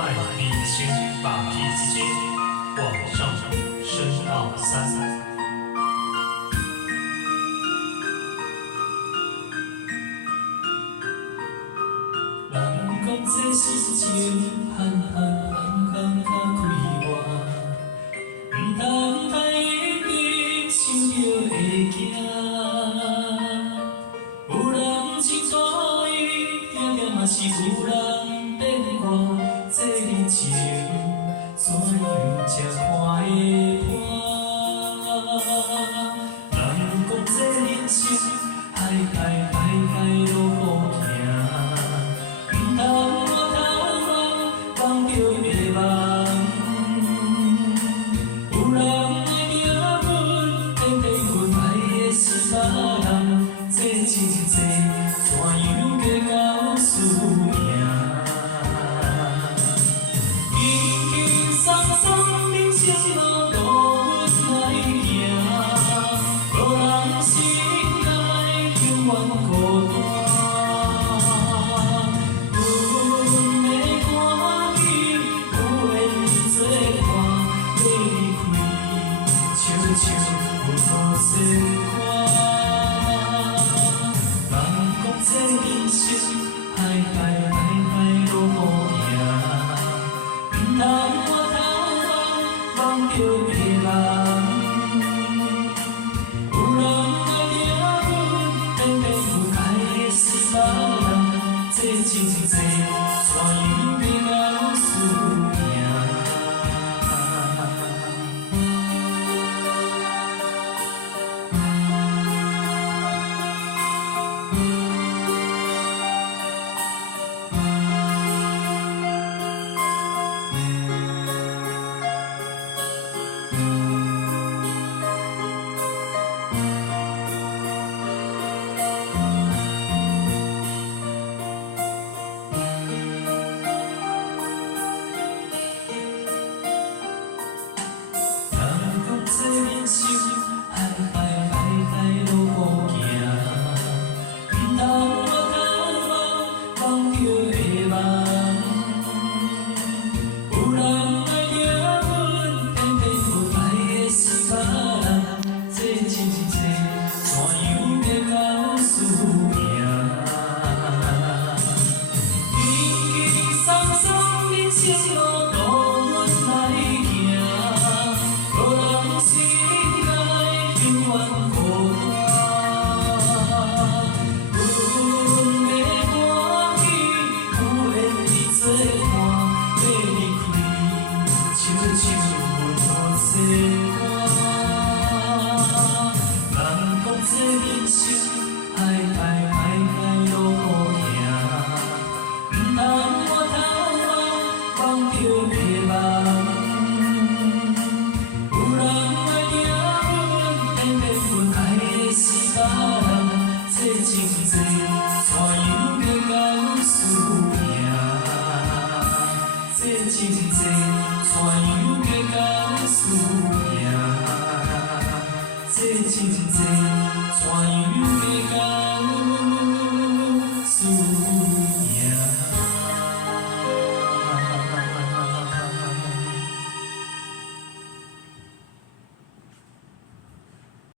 快比心，把脾气轻，往上升到3。人讲这心情，憨憨较快活，唔通太一直想着会惊。有人清楚伊，定定嘛是有人变化，这人情怎样才看会破？人讲这人生，海路好行。头望望着迷茫，有人爱听阮，偏偏阮爱的是别人，这真济，怎样过到输赢？轻轻松松人生路，路阮来行，无人心内永远孤单。像阮无生活，人讲这人生，海路好行，唔通回头望着迷茫。有人爱听阮，偏偏阮爱的是别人，这真济，怎样过到输赢？这人生，海路好行，唔通回头望着迷茫。有人爱听阮，偏偏阮爱的是别人，这真济，怎样过到输赢？轻轻松松人生路，路阮来行。无人心内永远孤单，阮的欢喜有缘你作伴，要离开，亲阮无生活。人讲这人生，海路好行，唔通回头望着迷茫。有人爱听阮，偏偏阮爱的是别人，这真济，怎样过到输赢？这真济，怎样过到输赢？这真济。